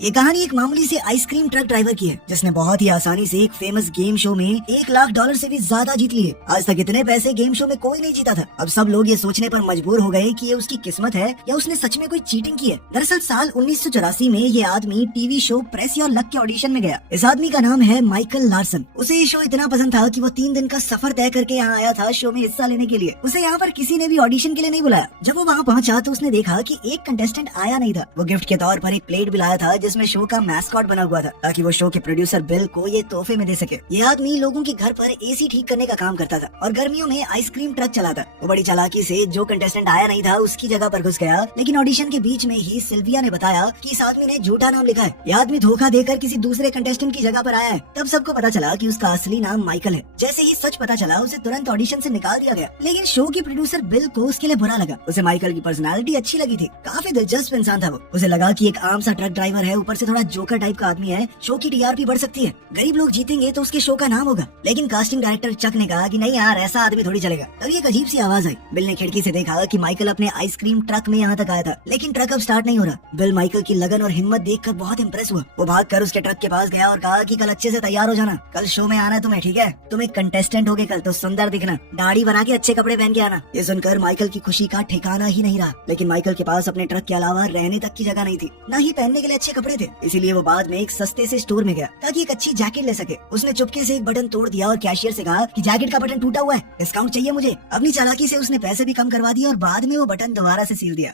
ये कहानी एक मामूली से आइसक्रीम ट्रक ड्राइवर की है जिसने बहुत ही आसानी से एक फेमस गेम शो में $1 लाख से भी ज्यादा जीत लिए। आज तक इतने पैसे गेम शो में कोई नहीं जीता था। अब सब लोग ये सोचने पर मजबूर हो गए कि ये उसकी किस्मत है या उसने सच में कोई चीटिंग की है। दरअसल साल 1984 में ये आदमी TV show press your luck के ऑडिशन में गया। इस आदमी का नाम है माइकल लार्सन। उसे ये शो इतना पसंद था कि वो 3 दिन का सफर तय करके यहाँ आया था शो में हिस्सा लेने के लिए। उसे यहाँ पर किसी ने भी ऑडिशन के लिए नहीं बुलाया। जब वो वहाँ पहुँचा तो उसने देखा कि एक कंटेस्टेंट आया नहीं था। वो गिफ्ट के तौर पर एक प्लेट भी लाया था जिसमें शो का मैस्कॉट बना हुआ था ताकि वो शो के प्रोड्यूसर बिल को ये तोहफे में दे सके। ये आदमी लोगों के घर पर एसी ठीक करने का काम करता था और गर्मियों में आइसक्रीम ट्रक चलाता। वो बड़ी चालाकी से जो कंटेस्टेंट आया नहीं था उसकी जगह पर घुस गया। लेकिन ऑडिशन के बीच में ही सिल्विया ने बताया कि इस आदमी ने झूठा नाम लिखा है। ये आदमी धोखा देकर किसी दूसरे कंटेस्टेंट की जगह पर आया है। तब सबको पता चला कि उसका असली नाम माइकल है। जैसे ही सच पता चला उसे तुरंत ऑडिशन से निकाल दिया गया। लेकिन शो के प्रोड्यूसर बिल को उसके लिए बुरा लगा। उसे माइकल की पर्सनालिटी अच्छी लगी थी। काफी दिलचस्प इंसान था वो। उसे लगा कि एक आम सा ट्रक ड्राइवर है, ऊपर से थोड़ा जोकर टाइप का आदमी है, शो की टीआरपी बढ़ सकती है। गरीब लोग जीतेंगे तो उसके शो का नाम होगा। लेकिन कास्टिंग डायरेक्टर चक ने कहा कि नहीं यार, ऐसा आदमी थोड़ी चलेगा। तभी एक अजीब सी आवाज आई। बिल ने खिड़की से देखा कि माइकल अपने आइसक्रीम ट्रक में यहाँ तक आया था, लेकिन ट्रक अब स्टार्ट नहीं हो रहा। बिल माइकल की लगन और हिम्मत देखकर बहुत इम्प्रेस हुआ। वो भागकर उसके ट्रक के पास गया और कहा कि कल अच्छे से तैयार हो जाना, कल शो में आना तुम्हें, ठीक है? तुम एक कंटेस्टेंट होगे कल, तो सुंदर दिखना, दाढ़ी बना के अच्छे कपड़े पहन के आना। ये सुनकर माइकल की खुशी का ठिकाना ही नहीं रहा। लेकिन माइकल के पास अपने ट्रक के अलावा रहने तक की जगह नहीं थी, न ही पहनने के लिए अच्छे कपड़े थे। इसीलिए वो बाद में एक सस्ते से स्टोर में गया ताकि एक अच्छी जैकेट ले सके। उसने चुपके से एक बटन तोड़ दिया और कैशियर से कहा कि जैकेट का बटन टूटा हुआ है, डिस्काउंट चाहिए मुझे। अपनी चालाकी से उसने पैसे भी कम करवा दिए और बाद में वो बटन दोबारा से सील दिया।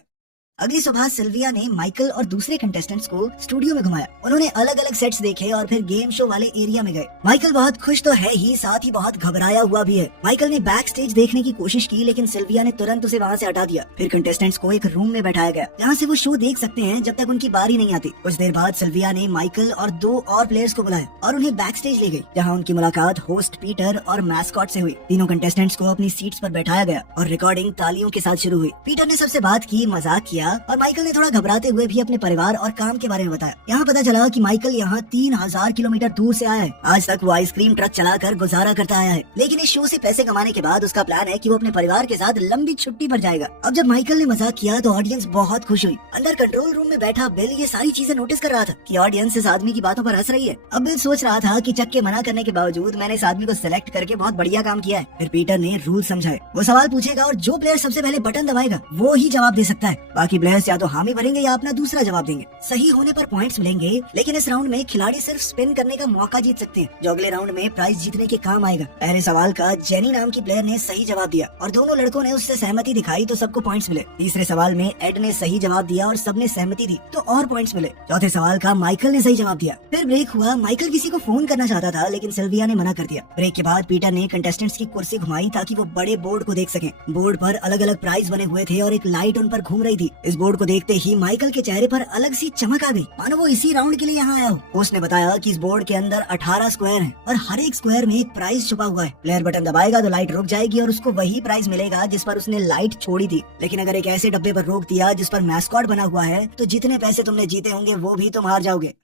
अगली सुबह सिल्विया ने माइकल और दूसरे कंटेस्टेंट्स को स्टूडियो में घुमाया। उन्होंने अलग अलग सेट्स देखे और फिर गेम शो वाले एरिया में गए। माइकल बहुत खुश तो है ही, साथ ही बहुत घबराया हुआ भी है। माइकल ने बैक स्टेज देखने की कोशिश की, लेकिन सिल्विया ने तुरंत उसे वहाँ से हटा दिया। फिर कंटेस्टेंट्स को एक रूम में बैठाया गया जहाँ से वो शो देख सकते हैं जब तक उनकी बारी नहीं आती। कुछ देर बाद सिल्विया ने माइकल और 2 और प्लेयर्स को बुलाया और उन्हें बैक स्टेज ले गई, जहाँ उनकी मुलाकात होस्ट पीटर और मैस्कॉट से हुई। तीनों कंटेस्टेंट्स को अपनी सीट्स पर बैठाया गया और रिकॉर्डिंग तालियों के साथ शुरू हुई। पीटर ने सबसे बात की, मजाक किया और माइकल ने घबराते हुए भी अपने परिवार और काम के बारे में बताया। यहाँ पता चला कि माइकल यहाँ 3000 किलोमीटर दूर से आया है। आज तक वो आइसक्रीम ट्रक चलाकर गुजारा करता आया है, लेकिन इस शो से पैसे कमाने के बाद उसका प्लान है कि वो अपने परिवार के साथ लंबी छुट्टी पर जाएगा। अब जब माइकल ने मजाक किया तो ऑडियंस बहुत खुश हुई। अंदर कंट्रोल रूम में बैठा बिल ये सारी चीजें नोटिस कर रहा था कि ऑडियंस इस आदमी की बातों पर हंस रही है। अब बिल सोच रहा था कि चक के मना करने के बावजूद मैंने इस आदमी को सिलेक्ट करके बहुत बढ़िया काम किया है। फिर पीटर ने रूल समझाए। वो सवाल पूछेगा और जो प्लेयर सबसे पहले बटन दबाएगा वो ही जवाब दे सकता है। बाकी प्लेयर्स या तो हामी भरेंगे या अपना दूसरा जवाब देंगे। सही होने पर पॉइंट्स मिलेंगे, लेकिन इस राउंड में खिलाड़ी सिर्फ स्पिन करने का मौका जीत सकते हैं, जो अगले राउंड में प्राइज जीतने के काम आएगा। पहले सवाल का जेनी नाम की प्लेयर ने सही जवाब दिया और दोनों लड़कों ने उससे सहमति दिखाई तो सबको पॉइंट्स मिले। तीसरे सवाल में एड ने सही जवाब दिया और सबने सहमति दी तो और पॉइंट्स मिले। चौथे सवाल का माइकल ने सही जवाब दिया। फिर ब्रेक हुआ। माइकल किसी को फोन करना चाहता था, लेकिन सिल्विया ने मना कर दिया। ब्रेक के बाद पीटर ने कंटेस्टेंट्स की कुर्सी घुमाई ताकि वो बड़े बोर्ड को देख सकें। बोर्ड पर अलग अलग प्राइज बने हुए थे और एक लाइट उन पर घूम रही थी। इस बोर्ड को देखते ही माइकल के चेहरे पर अलग सी चमक आ गई, मानो वो इसी राउंड के लिए यहाँ आया हो। होस्ट ने बताया कि इस बोर्ड के अंदर 18 स्क्वायर हैं और हर एक स्क्वायर में एक प्राइज छुपा हुआ है। प्लेयर बटन दबाएगा तो लाइट रुक जाएगी और उसको वही प्राइज मिलेगा जिस पर उसने लाइट छोड़ी थी। लेकिन अगर एक ऐसे डब्बे पर रोक दिया जिस पर मैस्कॉट बना हुआ है तो जितने पैसे तुमने जीते होंगे वो भी तुम हार जाओगे।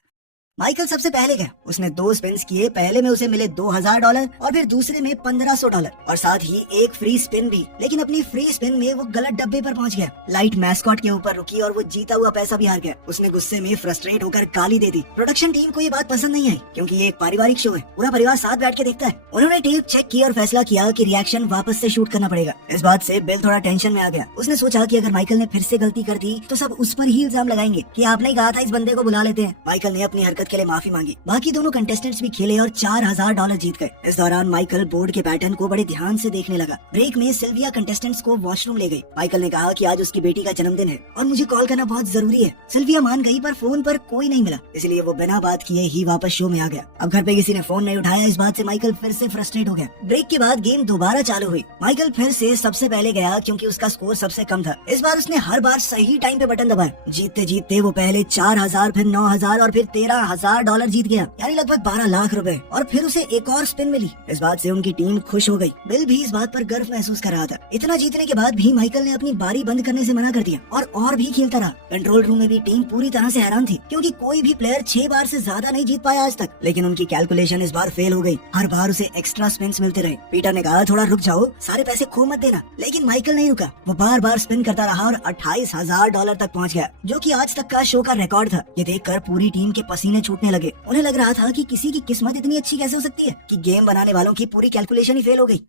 माइकल सबसे पहले गया। उसने 2 स्पिन्स किए। पहले में उसे मिले $2000 और फिर दूसरे में $1500 और साथ ही एक फ्री स्पिन भी। लेकिन अपनी फ्री स्पिन में वो गलत डब्बे पर पहुंच गया। लाइट मैस्कॉट के ऊपर रुकी और वो जीता हुआ पैसा भी हार गया। उसने गुस्से में फ्रस्ट्रेट होकर गाली दे दी। प्रोडक्शन टीम को ये बात पसंद नहीं आई क्योंकि ये एक पारिवारिक शो है, पूरा परिवार साथ बैठ के देखता है। उन्होंने टेप चेक की और फैसला किया कि रिएक्शन वापस से शूट करना पड़ेगा। इस बात से बिल थोड़ा टेंशन में आ गया। उसने सोचा कि अगर माइकल ने फिर से गलती कर दी तो सब उस पर ही इल्जाम लगाएंगे कि आपने ही कहा था इस बंदे को बुला लेते हैं। माइकल ने अपनी हरकत के लिए माफी मांगी। बाकी दोनों कंटेस्टेंट्स भी खेले और $4000 जीत गए। इस दौरान माइकल बोर्ड के पैटर्न को बड़े ध्यान से देखने लगा। ब्रेक में सिल्विया कंटेस्टेंट्स को वॉशरूम ले गई। माइकल ने कहा कि आज उसकी बेटी का जन्मदिन है और मुझे कॉल करना बहुत जरूरी है। सिल्विया मान गई पर फोन पर कोई नहीं मिला, इसलिए वो बिना बात किए ही वापस शो में आ गया। अब घर पे किसी ने फोन नहीं उठाया। इस बात से माइकल फिर से फ्रस्ट्रेट हो गया। ब्रेक के बाद गेम दोबारा चालू हुई। माइकल फिर से सबसे पहले गया क्योंकि उसका स्कोर सबसे कम था। इस बार उसने हर बार सही टाइम पे बटन दबाया। जीतते जीतते वो पहले 4000, फिर 9000 और फिर $70,000 जीत गया, यानी लगभग 12 लाख रुपए, और फिर उसे एक और स्पिन मिली। इस बात से उनकी टीम खुश हो गई। बिल भी इस बात पर गर्व महसूस कर रहा था। इतना जीतने के बाद भी माइकल ने अपनी बारी बंद करने से मना कर दिया और भी खेलता रहा। कंट्रोल रूम में भी टीम पूरी तरह से हैरान थी, क्योंकि कोई भी प्लेयर 6 बार से ज्यादा नहीं जीत पाया आज तक। लेकिन उनकी कैलकुलेशन इस बार फेल हो गई। हर बार उसे एक्स्ट्रा स्पिन्स मिलते रहे। पीटर ने कहा, थोड़ा रुक जाओ, सारे पैसे खो मत देना। लेकिन माइकल नहीं रुका। वो बार बार स्पिन करता रहा और $28,000 तक पहुंच गया, जो कि आज तक का शो का रिकॉर्ड था। ये देखकर पूरी टीम के पसीने छूटने लगे। उन्हें लग रहा था कि किसी की किस्मत इतनी अच्छी कैसे हो सकती है कि गेम बनाने वालों की पूरी कैलकुलेशन ही फेल हो गई।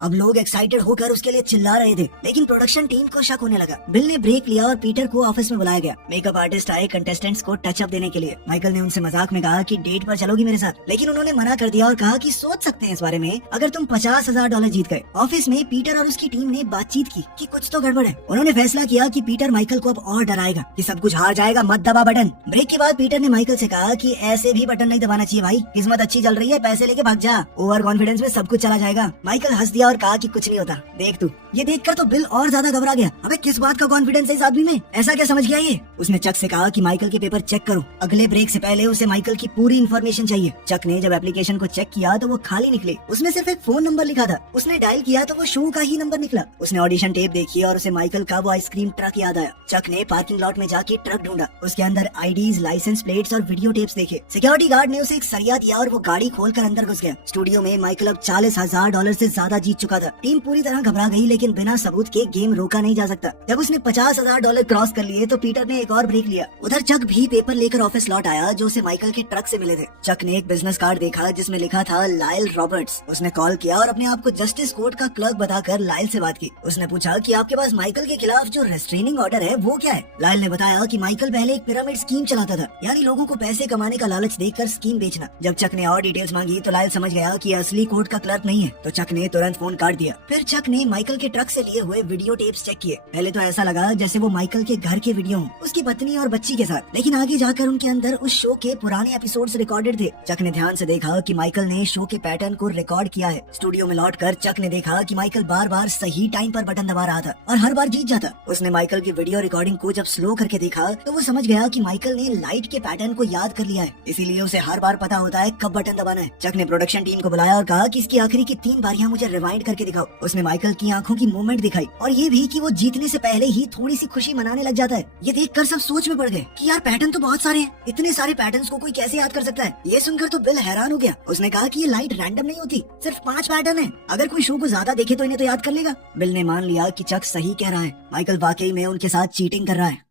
अब लोग एक्साइटेड होकर उसके लिए चिल्ला रहे थे, लेकिन प्रोडक्शन टीम को शक होने लगा। बिल ने ब्रेक लिया और पीटर को ऑफिस में बुलाया गया। मेकअप आर्टिस्ट आए कंटेस्टेंट्स को टच अप देने के लिए। माइकल ने उनसे मजाक में कहा कि डेट पर चलोगी मेरे साथ, लेकिन उन्होंने मना कर दिया और कहा कि सोच सकते हैं इस बारे में अगर तुम $50,000 जीत गए। ऑफिस में पीटर और उसकी टीम ने बातचीत की कि कुछ तो गड़बड़ है। उन्होंने फैसला किया कि पीटर माइकल को अब और डराएगा कि सब कुछ हार जाएगा, मत दबा बटन। ब्रेक के बाद पीटर ने माइकल से कहा कि ऐसे भी बटन नहीं दबाना चाहिए भाई, किस्मत अच्छी चल रही है, पैसे लेके भाग जा, ओवर कॉन्फिडेंस में सब कुछ चला जाएगा। माइकल हंस दिया और कहा कि कुछ नहीं होता, देख तू। ये देखकर तो बिल और ज्यादा घबरा गया। अबे किस बात का कॉन्फिडेंस है इस आदमी में, ऐसा क्या समझ गया ये? उसने चक से कहा कि माइकल के पेपर चेक करो। अगले ब्रेक से पहले उसे माइकल की पूरी इन्फॉर्मेशन चाहिए। चक ने जब एप्लीकेशन को चेक किया तो वो खाली निकले। उसमें सिर्फ एक फोन नंबर लिखा था। उसने डायल किया तो वो शो का ही नंबर निकला। उसने ऑडिशन टेप देखी और उसे माइकल का वो आइसक्रीम ट्रक याद आया। चक ने पार्किंग लॉट में जाके ट्रक ढूंढा। उसके अंदर आईडीज, लाइसेंस प्लेट्स और वीडियो टेप्स देखे। सिक्योरिटी गार्ड ने उसे एक सरिया दिया और वो गाड़ी खोलकर अंदर घुस गया। स्टूडियो में माइकल अब $40,000 से ज्यादा जीत चुका था। टीम पूरी तरह घबरा गई, लेकिन बिना सबूत के गेम रोका नहीं जा सकता। जब उसने $50,000 क्रॉस कर लिए तो पीटर ने एक और ब्रेक लिया। उधर चक भी पेपर लेकर ऑफिस लौट आया जो उसे माइकल के ट्रक से मिले थे। चक ने एक बिजनेस कार्ड देखा जिसमें लिखा था लाइल रॉबर्ट्स। उसने कॉल किया और अपने आप को जस्टिस कोर्ट का क्लर्क बताकर लाइल से बात की। उसने पूछा कि आपके पास माइकल के खिलाफ जो रेस्ट्रेनिंग ऑर्डर है वो क्या है। लाइल ने बताया कि माइकल पहले एक पिरामिड स्कीम चलाता था, यानी लोगों को पैसे कमाने का लालच देकर स्कीम बेचना। जब चक ने और डिटेल्स मांगी तो लाइल समझ गया कि असली कोर्ट का क्लर्क नहीं है, तो चक ने तुरंत फोन काट दिया। फिर चक ने माइकल के ट्रक से लिए हुए वीडियो टेप्स चेक किए। पहले तो ऐसा लगा जैसे वो माइकल के घर के वीडियो हों, उसकी पत्नी और बच्ची के साथ, लेकिन आगे जाकर उनके अंदर उस शो के पुराने एपिसोड्स रिकॉर्डेड थे। चक ने ध्यान से देखा कि माइकल ने शो के पैटर्न को रिकॉर्ड किया है। स्टूडियो में लौटकर चक ने देखा कि माइकल बार बार सही टाइम पर बटन दबा रहा था और हर बार जीत जाता। उसने माइकल की वीडियो रिकॉर्डिंग को जब स्लो करके देखा तो वो समझ गया कि माइकल ने लाइट के पैटर्न को याद कर लिया है, इसीलिए उसे हर बार पता होता है कब बटन दबाना है। चक ने प्रोडक्शन टीम को बुलाया और कहा कि इसकी आखिरी की 3 बारियां मुझे रिवाइंड करके दिखाओ। उसने माइकल की आंखों की मूवमेंट दिखाई और ये भी कि वो जीतने से पहले ही थोड़ी सी खुशी मनाने लग जाता है। ये देखकर सब सोच में पड़ गए कि यार पैटर्न तो बहुत सारे हैं, इतने सारे पैटर्न्स को कोई कैसे याद कर सकता है। ये सुनकर तो बिल हैरान हो गया। उसने कहा कि ये लाइट रैंडम नहीं होती, सिर्फ 5 पैटर्न है। अगर कोई शो को ज्यादा देखे तो इन्हें तो याद कर लेगा। बिल ने मान लिया कि चक सही कह रहा है, माइकल वाकई में उनके साथ चीटिंग कर रहा है।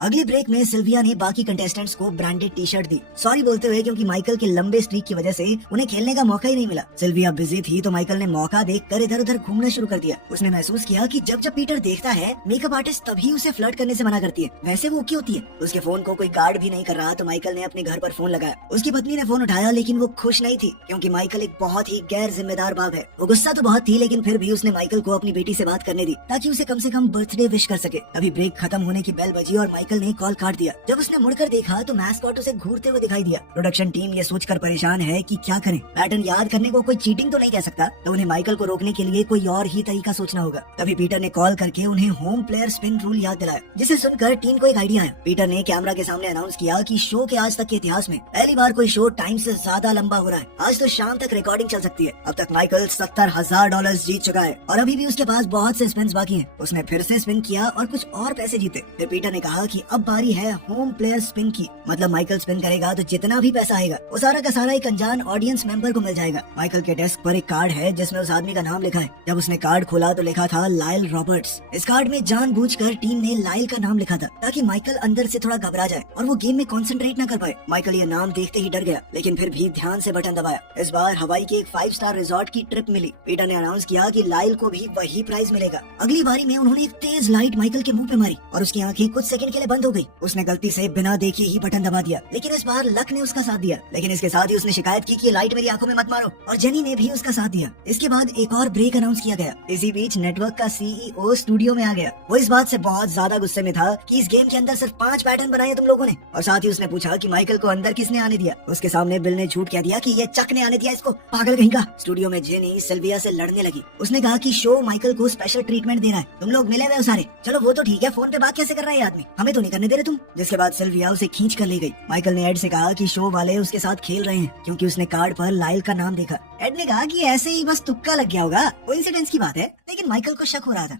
अगले ब्रेक में सिल्विया ने बाकी कंटेस्टेंट्स को ब्रांडेड टी शर्ट दी, सॉरी बोलते हुए, क्योंकि माइकल के लंबे स्ट्रीक की वजह से उन्हें खेलने का मौका ही नहीं मिला। सिल्विया बिजी थी तो माइकल ने मौका देखकर इधर उधर घूमना शुरू कर दिया। उसने महसूस किया कि जब जब पीटर देखता है मेकअप आर्टिस्ट तभी उसे फ्लर्ट करने से मना करती है, वैसे वो ओके होती है। उसके फोन को कोई गार्ड भी नहीं कर रहा तो माइकल ने अपने घर पर फोन लगाया। उसकी पत्नी ने फोन उठाया लेकिन वो खुश नहीं थी, क्योंकि माइकल एक बहुत ही गैर जिम्मेदार बाप है। वो गुस्सा तो बहुत थी, लेकिन फिर भी उसने माइकल को अपनी बेटी से बात करने दी ताकि उसे कम से कम बर्थडे विश कर सके। अभी ब्रेक खत्म होने की बेल बजी और माइकल ने कॉल काट दिया। जब उसने मुड़कर देखा तो मैस्कॉट उसे घूरते हुए दिखाई दिया। प्रोडक्शन टीम ये सोचकर परेशान है कि क्या करें। पैटर्न याद करने को कोई चीटिंग तो नहीं कह सकता, तो उन्हें माइकल को रोकने के लिए कोई और ही तरीका सोचना होगा। तभी पीटर ने कॉल करके उन्हें होम प्लेयर स्पिन रूल याद दिलाया, जिसे सुनकर टीम को एक आइडिया आया। पीटर ने कैमरा के सामने अनाउंस किया कि शो के आज तक के इतिहास में पहली बार कोई शो टाइम से ज्यादा लंबा हो रहा है। आज तो शाम तक रिकॉर्डिंग चल सकती है। अब तक माइकल $70,000 जीत चुका है और अभी भी उसके पास बहुत से स्पिन्स बाकी हैं। उसने फिर से स्पिन किया और कुछ और पैसे जीते। फिर पीटर ने कहा कि अब बारी है होम प्लेयर स्पिन की, मतलब माइकल स्पिन करेगा तो जितना भी पैसा आएगा वो सारा का सारा एक अनजान ऑडियंस मेंबर को मिल जाएगा। माइकल के डेस्क पर एक कार्ड है जिसमें उस आदमी का नाम लिखा है। जब उसने कार्ड खोला तो लिखा था लाइल रॉबर्ट्स। इस कार्ड में जानबूझकर टीम ने लाइल का नाम लिखा था ताकि माइकल अंदर से थोड़ा घबरा जाए और वो गेम में कंसंट्रेट न कर पाए। माइकल ये नाम देखते ही डर गया, लेकिन फिर भी ध्यान से बटन दबाया। इस बार हवाई के एक 5 स्टार रिजॉर्ट की ट्रिप मिली। पीटर ने अनाउंस किया कि लाइल को भी वही प्राइज मिलेगा। अगली बारी में उन्होंने एक तेज लाइट माइकल के मुंह पे मारी और उसकी आंखें कुछ सेकंड के लिए बंद हो गई। उसने गलती से बिना देखे ही बटन दबा दिया, लेकिन इस बार लक ने उसका साथ दिया। लेकिन इसके साथ ही उसने शिकायत की कि लाइट मेरी आंखों में मत मारो, और जेनी ने भी उसका साथ दिया। इसके बाद एक और ब्रेक अनाउंस किया गया। इसी बीच नेटवर्क का सीईओ स्टूडियो में आ गया। वो इस बात से बहुत ज्यादा गुस्से में था कि इस गेम के अंदर सिर्फ 5 पैटर्न बनाए हैं तुम लोगों ने, और साथ ही उसने पूछा कि माइकल को अंदर किसने आने दिया। उसके सामने बिल ने झूठ कह दिया कि ये चक ने आने दिया इसको, पागल कहीं का। स्टूडियो में जेनी सिल्विया से लड़ने लगी। उसने कहा कि शो माइकल को स्पेशल ट्रीटमेंट दे रहा है, तुम लोग मिले हुए हो सारे। चलो वो तो ठीक है, फोन पे बात कैसे कर रहा है ये आदमी, हमें तो नहीं करने दे रहे तुम। जिसके बाद सिल्विया उसे खींच कर ले गई। माइकल ने एड से कहा कि शो वाले उसके साथ खेल रहे हैं क्योंकि उसने कार्ड पर लाइल का नाम देखा। एड ने कहा कि ऐसे ही बस तुक्का लग गया होगा, कोइंसिडेंस की बात है, लेकिन माइकल को शक हो रहा था।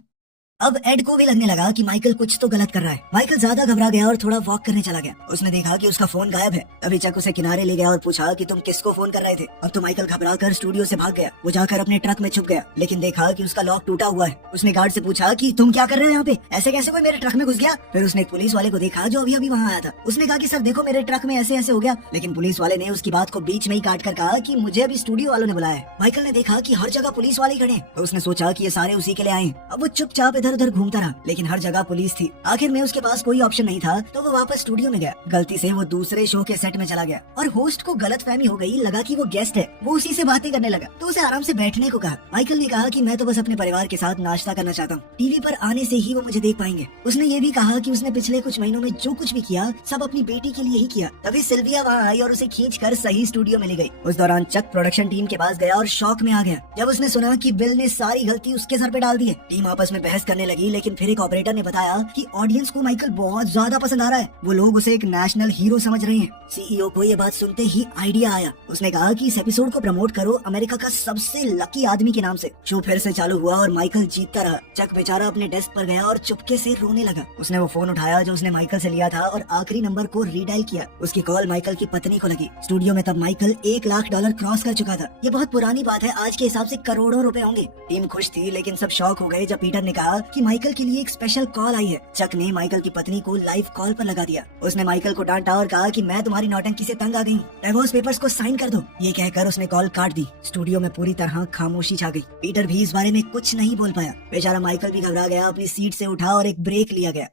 अब एड को भी लगने लगा कि माइकल कुछ तो गलत कर रहा है। माइकल ज्यादा घबरा गया और थोड़ा वॉक करने चला गया। उसने देखा कि उसका फोन गायब है। तभी चक उसे किनारे ले गया और पूछा कि तुम किसको फोन कर रहे थे। अब तो माइकल घबरा कर स्टूडियो से भाग गया। वो जाकर अपने ट्रक में छुप गया, लेकिन देखा कि उसका लॉक टूटा हुआ है। उसने गार्ड से पूछा कि तुम क्या कर रहे हो यहाँ पे, ऐसे कैसे कोई मेरे ट्रक में घुस गया। फिर उसने एक पुलिस वाले को देखा जो अभी अभी वहाँ आया था। उसने कहा कि सर देखो मेरे ट्रक में ऐसे ऐसे हो गया, लेकिन पुलिस वाले ने उसकी बात को बीच में ही काट कर कहा कि मुझे अभी स्टूडियो वालों ने बुलाया है। माइकल ने देखा कि हर जगह पुलिस वाले खड़े हैं, तो उसने सोचा कि ये सारे उसी के लिए आए। अब वो चुपचाप इधर उधर घूमता रहा, लेकिन हर जगह पुलिस थी। आखिर में उसके पास कोई ऑप्शन नहीं था, तो वो वापस स्टूडियो में गया। गलती से वो दूसरे शो के सेट में चला गया और होस्ट को गलतफहमी हो गई, लगा कि वो गेस्ट है। वो उसी से बातें करने लगा, तो उसे आराम से बैठने को कहा। माइकल ने कहा कि मैं तो बस अपने परिवार के साथ नाश्ता करना चाहता हूँ, टीवी पर आने से ही वो मुझे देख पाएंगे। उसने ये भी कहा कि उसने पिछले कुछ महीनों में जो कुछ भी किया सब अपनी बेटी के लिए ही किया। तभी सिल्विया वहाँ आई और उसे खींच कर सही स्टूडियो में ले गई। उस दौरान चक प्रोडक्शन टीम के पास गया और शॉक में आ गया जब उसने सुना कि बिल ने सारी गलती उसके सर पे डाल दी है। टीम आपस में बहस करने लगी, लेकिन फिर एक ऑपरेटर ने बताया कि ऑडियंस को माइकल बहुत ज्यादा पसंद आ रहा है। वो लोग उसे एक नेशनल हीरो समझ रहे हैं। सीईओ को ये बात सुनते ही आइडिया आया। उसने कहा कि इस एपिसोड को प्रमोट करो अमेरिका का सबसे लकी आदमी के नाम से। शो फिर से चालू हुआ और माइकल जीतता रहा। चक बेचारा अपने डेस्क पर गया और चुपके से रोने लगा। उसने वो फोन उठाया जो उसने माइकल से लिया था और आखिरी नंबर को रीडायल किया। उसकी कॉल माइकल की पत्नी को लगी। स्टूडियो में तब माइकल $1,00,000 क्रॉस कर चुका था। ये बहुत पुरानी बात है, आज के हिसाब से करोड़ों रुपए होंगे। टीम खुश थी, लेकिन सब शॉक हो गए जब पीटर ने कहा कि माइकल के लिए एक स्पेशल कॉल आई है। चक ने माइकल की पत्नी को लाइव कॉल पर लगा दिया। उसने माइकल को डांटा और कहा कि मैं तुम्हारी नौटंकी से तंग आ गई, डिवोर्स पेपर्स को साइन कर दो। ये कहकर उसने कॉल काट दी। स्टूडियो में पूरी तरह खामोशी छा गई। पीटर भी इस बारे में कुछ नहीं बोल पाया। बेचारा माइकल भी घबरा गया, अपनी सीट से उठा और एक ब्रेक लिया गया।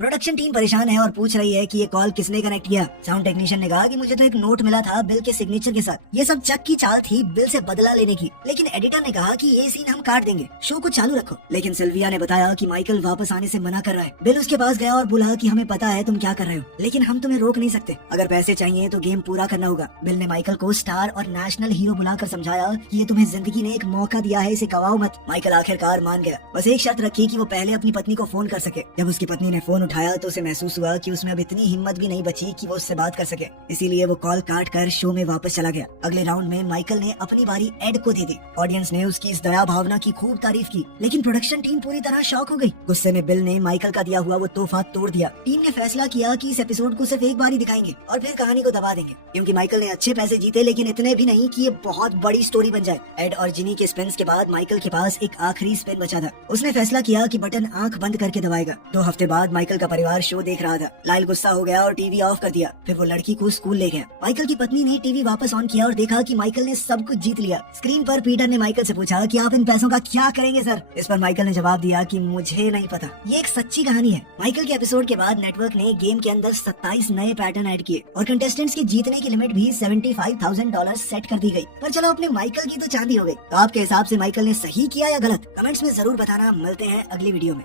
प्रोडक्शन टीम परेशान है और पूछ रही है कि ये कॉल किसने कनेक्ट किया। साउंड टेक्नीशियन ने कहा कि मुझे तो एक नोट मिला था बिल के सिग्नेचर के साथ। ये सब चक की चाल थी बिल से बदला लेने की, लेकिन एडिटर ने कहा कि ये सीन हम काट देंगे, शो को चालू रखो। लेकिन सिल्विया ने बताया कि माइकल वापस आने से मना कर रहा है। बिल उसके पास गया और बोला कि हमें पता है तुम क्या कर रहे हो, लेकिन हम तुम्हें रोक नहीं सकते। अगर पैसे चाहिए तो गेम पूरा करना होगा। बिल ने माइकल को स्टार और नेशनल हीरो बुलाकर समझाया कि ये तुम्हें जिंदगी ने एक मौका दिया है, इसे गवाओ मत। माइकल आखिरकार मान गया। बस एक शर्त रखी कि वो पहले अपनी पत्नी को फोन कर सके। जब उसकी पत्नी ने फोन उठाया तो उसे महसूस हुआ कि उसमें अब इतनी हिम्मत भी नहीं बची कि वो उससे बात कर सके, इसीलिए वो कॉल काट कर शो में वापस चला गया। अगले राउंड में माइकल ने अपनी बारी एड को दे दी। ऑडियंस ने उसकी इस दया भावना की खूब तारीफ की, लेकिन प्रोडक्शन टीम पूरी तरह शॉक हो गई। गुस्से में बिल ने माइकल का दिया हुआ वो तोहफा तोड़ दिया। टीम ने फैसला किया कि इस एपिसोड को सिर्फ एक बार ही दिखाएंगे और फिर कहानी को दबा देंगे, क्योंकि माइकल ने अच्छे पैसे जीते, लेकिन इतने भी नहीं कि ये बहुत बड़ी स्टोरी बन जाए। एड और जिनी के स्पिन्स के बाद माइकल के पास एक आखिरी स्पिन बचा था। उसने फैसला किया कि बटन आंख बंद करके दबाएगा। 2 हफ्ते बाद माइकल का परिवार शो देख रहा था। लाइल गुस्सा हो गया और टीवी ऑफ कर दिया। फिर वो लड़की को स्कूल ले गया। माइकल की पत्नी ने टीवी वापस ऑन किया और देखा कि माइकल ने सब कुछ जीत लिया। स्क्रीन पर पीटर ने माइकल से पूछा कि आप इन पैसों का क्या करेंगे सर। इस पर माइकल ने जवाब दिया कि मुझे नहीं पता। ये एक सच्ची कहानी है। माइकल के एपिसोड के बाद नेटवर्क ने गेम के अंदर 27 नए पैटर्न ऐड किए और कंटेस्टेंट्स के जीतने की लिमिट भी $75,000 सेट कर दी गई। पर चलो, अपने माइकल की तो चांदी हो गई। तो आपके हिसाब से माइकल ने सही किया या गलत, कमेंट्स में जरूर बताना। मिलते हैं अगली वीडियो में।